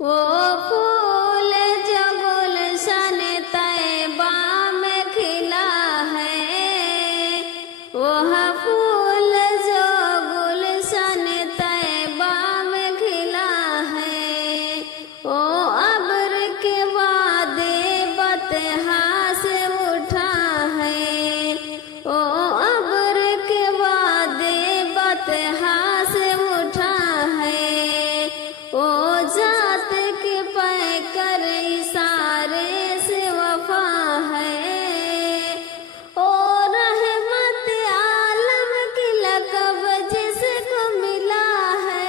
वो फूल जो गुलशन तैबा में खिला है, वह फूल जो गुलशन तैबा में खिला है, वो अब्र के वादे बतहा से उठा है, वो अब्र के वादे बतहा से उठा है, वो जात के पैकर इशारे से वफा है, ओ रहमत आलम की लक़ब जिसको मिला है,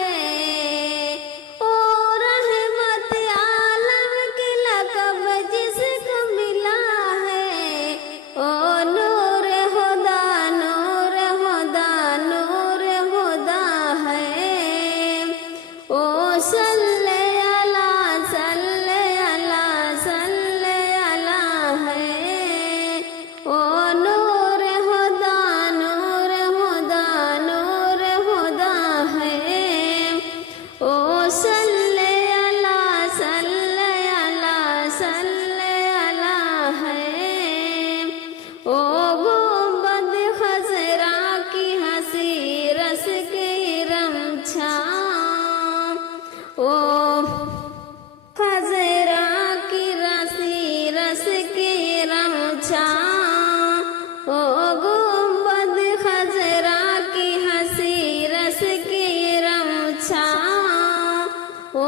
ओ रहमत आलम की लक़ब जिसको मिला है, ओ नूर खुदा नूर खुदा नूर खुदा है, ओ सल्ले अला है, ओ नूर खुदा नूर खुदा नूर खुदा है, ओ सल्ले अला है, ओ गुंबद खजरा की हंसी रस के रमछा, ओ खजरा की रसी रस की रमछा, ओ गुंबद खजरा की हंसी रस की रमछा, ओ